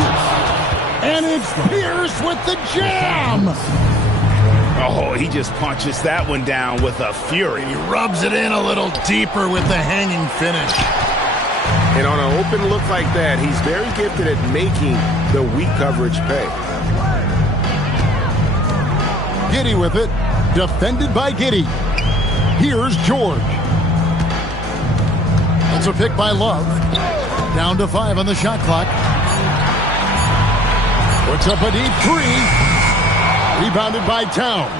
And it's Pierce with the jam. Oh, he just punches that one down with a fury. He rubs it in a little deeper with the hanging finish. And on an open look like that, he's very gifted at making the weak coverage pay. Giddey with it. Defended by Giddey. Here's George. That's a pick by Love. Down to 5 on the shot clock. Puts up a deep three. Rebounded by Towns.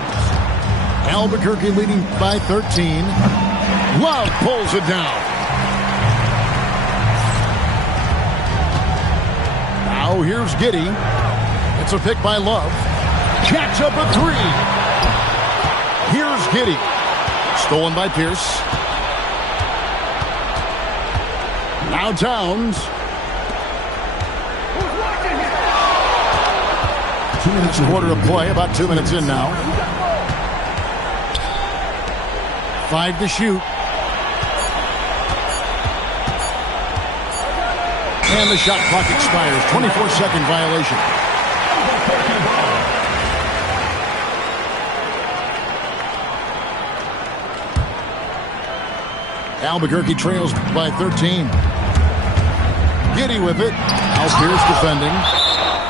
Albuquerque leading by 13. Love pulls it down. Now here's Giddey. It's a pick by Love. Jacks up a three. Here's Giddey. Stolen by Pierce. Now Towns. This quarter of play, about 2 minutes in now. 5 to shoot. And the shot clock expires. 24-second violation. Albuquerque trails by 13. Giddey with it. Now Pierce defending.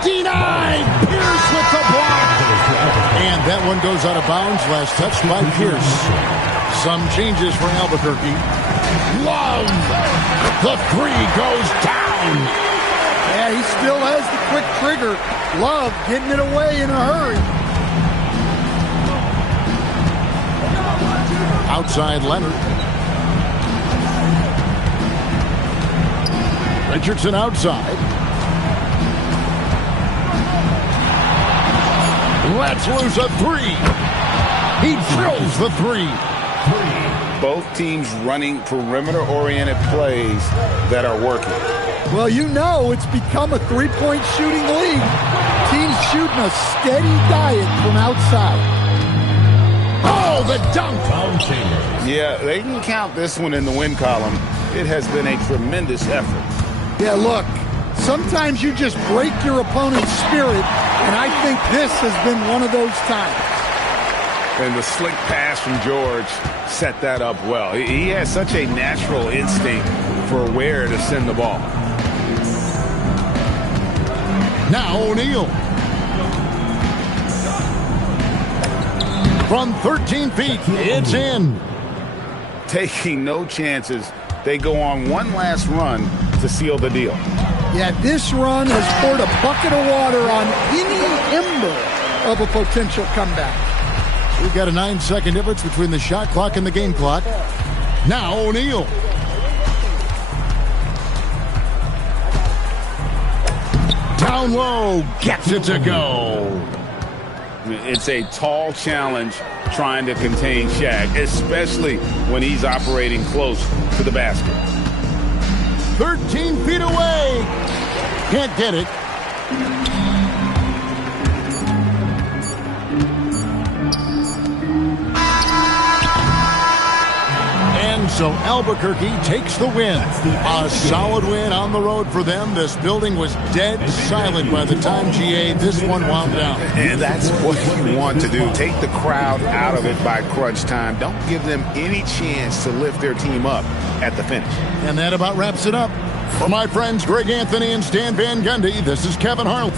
Denied! Pierce with the block! And that one goes out of bounds. Last touch by Pierce. Some changes for Albuquerque. Love! The three goes down! Yeah, he still has the quick trigger. Love getting it away in a hurry. Outside Leonard. Richardson outside. Lets loose a three. He drills the three. Both teams running perimeter-oriented plays that are working. Well, you know it's become a three-point shooting league. Teams shooting a steady diet from outside. Oh, the dunk. Yeah, they can count this one in the win column. It has been a tremendous effort. Yeah, look, sometimes you just break your opponent's spirit, and I think this has been one of those times. And the slick pass from George set that up well. He has such a natural instinct for where to send the ball. Now O'Neal. From 13 feet, it's in. Taking no chances, they go on one last run to seal the deal. Yeah, this run has poured a bucket of water on any ember of a potential comeback. We've got a 9-second difference between the shot clock and the game clock. Now O'Neal. Down low, gets it to go. It's a tall challenge trying to contain Shaq, especially when he's operating close to the basket. 13 feet away. Can't get it. And so Albuquerque takes the win. A solid win on the road for them. This building was dead silent by the time, GA, this one wound down. And that's what you want to do. Take the crowd out of it by crunch time. Don't give them any chance to lift their team up at the finish. And that about wraps it up. For my friends Greg Anthony and Stan Van Gundy, this is Kevin Harlan.